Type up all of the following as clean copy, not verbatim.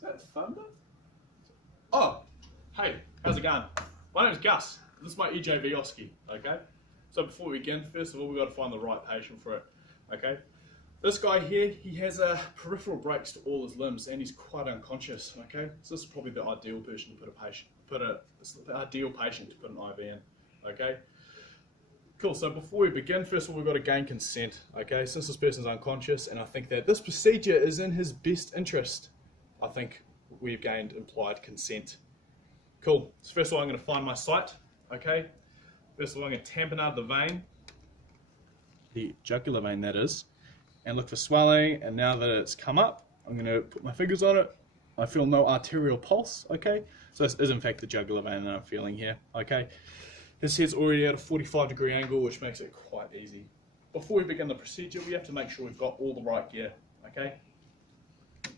Is that thunder? Oh, hey, how's it going? My name's Gus. This is my Ejv Osce, okay? So before we begin, first of all, we've got to find the right patient for it, okay? This guy here, he has peripheral breaks to all his limbs and he's quite unconscious, okay? So this is probably the ideal person to put an IV in, okay? Cool, so before we begin, first of all, we've got to gain consent, okay? Since this person's unconscious and I think that this procedure is in his best interest, I think we've gained implied consent. Cool, so first of all, I'm going to find my site, okay? First of all, I'm going to tamponade the vein, the jugular vein that is, and look for swelling, and now that it's come up, I'm going to put my fingers on it. I feel no arterial pulse, okay? So this is in fact the jugular vein that I'm feeling here, okay? His head's already at a 45-degree angle, which makes it quite easy. Before we begin the procedure, we have to make sure we've got all the right gear, okay?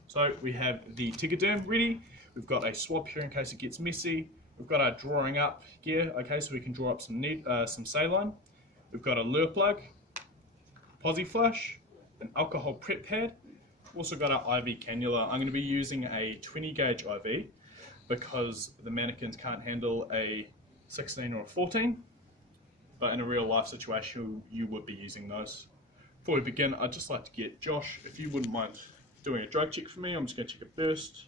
So we have the Tegaderm ready. We've got a swab here in case it gets messy. We've got our drawing up gear, okay, so we can draw up some saline. We've got a lure plug, posi flush, an alcohol prep pad. We've also got our IV cannula. I'm going to be using a 20 gauge IV because the mannequins can't handle a 16 or a 14, but in a real life situation you would be using those. Before we begin, I'd just like to get Josh, if you wouldn't mind doing a drug check for me. I'm just going to check it first.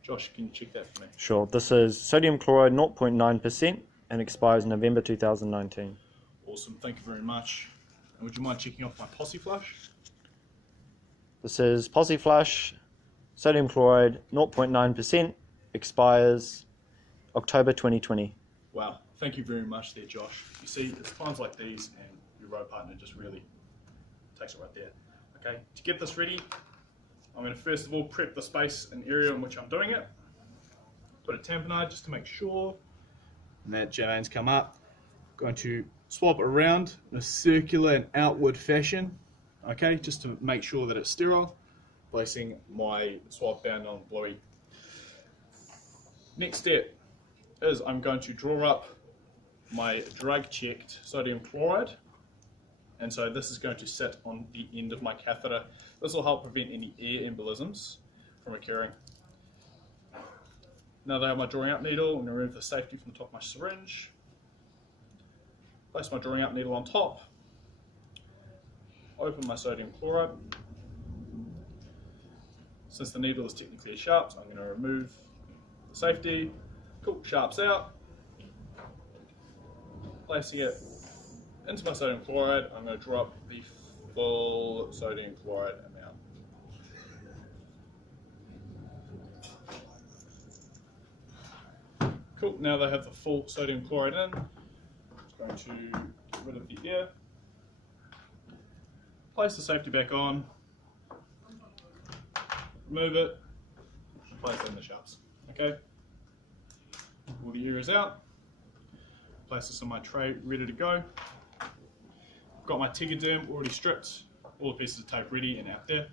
Josh, can you check that for me? Sure. This is sodium chloride 0.9% and expires November 2019. Awesome, thank you very much. And would you mind checking off my posi flush? This is posi flush, sodium chloride 0.9%, expires October 2020. Wow, thank you very much there, Josh. You see, it's times like these and your row partner just really takes it right there. Okay, to get this ready, I'm going to first of all prep the space and area in which I'm doing it. Put a tamponade just to make sure. And that veins come up. I'm going to swab around in a circular and outward fashion, okay, just to make sure that it's sterile. Placing my swab band on Bluey. Next step is I'm going to draw up my drug-checked sodium chloride, and so this is going to sit on the end of my catheter. This will help prevent any air embolisms from occurring. Now that I have my drawing up needle, I'm going to remove the safety from the top of my syringe. Place my drawing up needle on top. Open my sodium chloride. Since the needle is technically sharp, I'm going to remove the safety. Cool, sharps out. Placing it into my sodium chloride, I'm going to drop the full sodium chloride amount. Cool, now that I have the full sodium chloride in, I'm going to get rid of the air. Place the safety back on. Remove it. Place it in the sharps. Okay. All the air is out. Place this on my tray, ready to go. I've got my Tegaderm already stripped, all the pieces of tape ready and out there.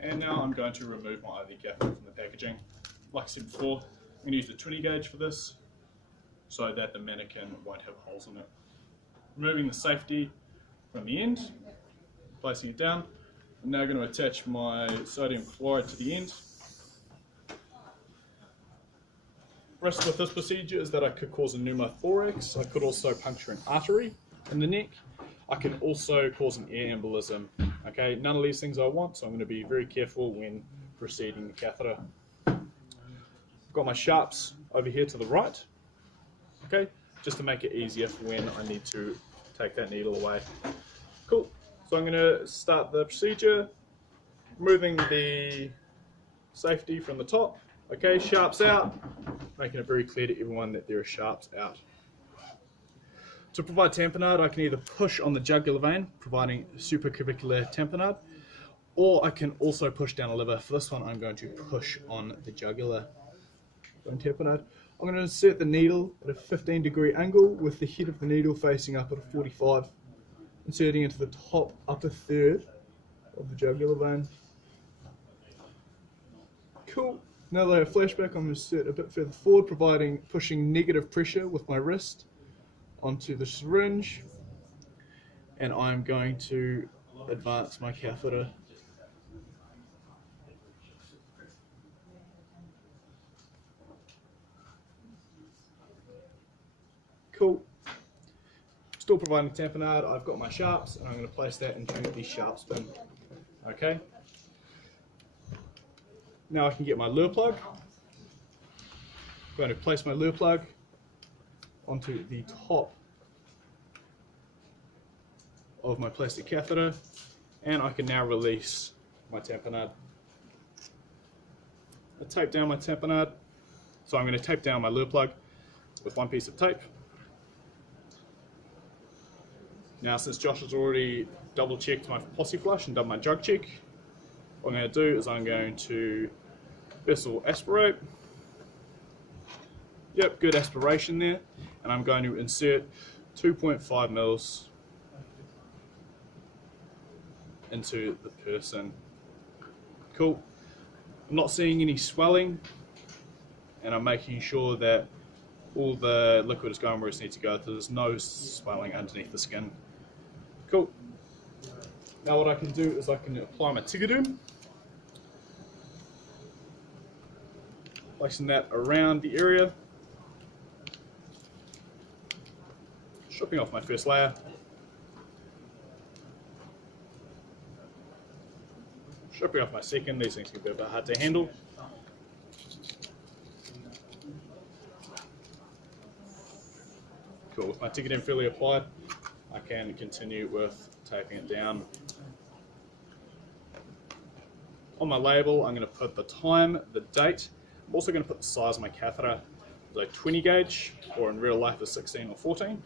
And now I'm going to remove my IV catheter from the packaging. Like I said before, I'm going to use the 20 gauge for this so that the mannequin won't have holes in it. Removing the safety from the end, placing it down. I'm now going to attach my sodium chloride to the end. Risk with this procedure is that I could cause a pneumothorax. I could also puncture an artery in the neck. I can also cause an air embolism. Okay, none of these things I want, so I'm going to be very careful when proceeding the catheter. I've got my sharps over here to the right. Okay, just to make it easier for when I need to take that needle away. Cool. So I'm going to start the procedure, removing the safety from the top. Okay, sharps out, making it very clear to everyone that there are sharps out. To provide tamponade, I can either push on the jugular vein, providing supraclavicular tamponade, or I can also push down a lever. For this one, I'm going to push on the jugular tamponade. I'm going to insert the needle at a 15-degree angle with the head of the needle facing up at a 45, inserting into the top upper third of the jugular vein. Cool. Now that I have flashback, I'm going to insert a bit further forward, pushing negative pressure with my wrist onto the syringe, and I'm going to advance my catheter Still providing tamponade. I've got my sharps, and I'm going to place that into the sharps bin. Okay. Now I can get my lure plug. I'm going to place my lure plug onto the top of my plastic catheter, and I can now release my tamponade. I tape down my tamponade, so I'm going to tape down my lure plug with one piece of tape. Now, since Josh has already double checked my posse flush and done my jug check, what I'm going to do is I'm going to vessel aspirate. Yep, good aspiration there. And I'm going to insert 2.5 mils into the person. Cool. I'm not seeing any swelling, and I'm making sure that all the liquid is going where it needs to go, so there's no swelling underneath the skin. Cool. Now what I can do is I can apply my Tigadoom, placing that around the area, stripping off my first layer, stripping off my second. These things can be a bit hard to handle. Cool, with my Tigadoom fairly applied, I can continue with taping it down. On my label, I'm going to put the time, the date. I'm also going to put the size of my catheter, the 20 gauge, or in real life is 16 or 14,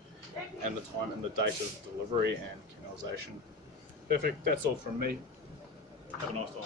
and the time and the date of delivery and canalization. Perfect, that's all from me. Have a nice time.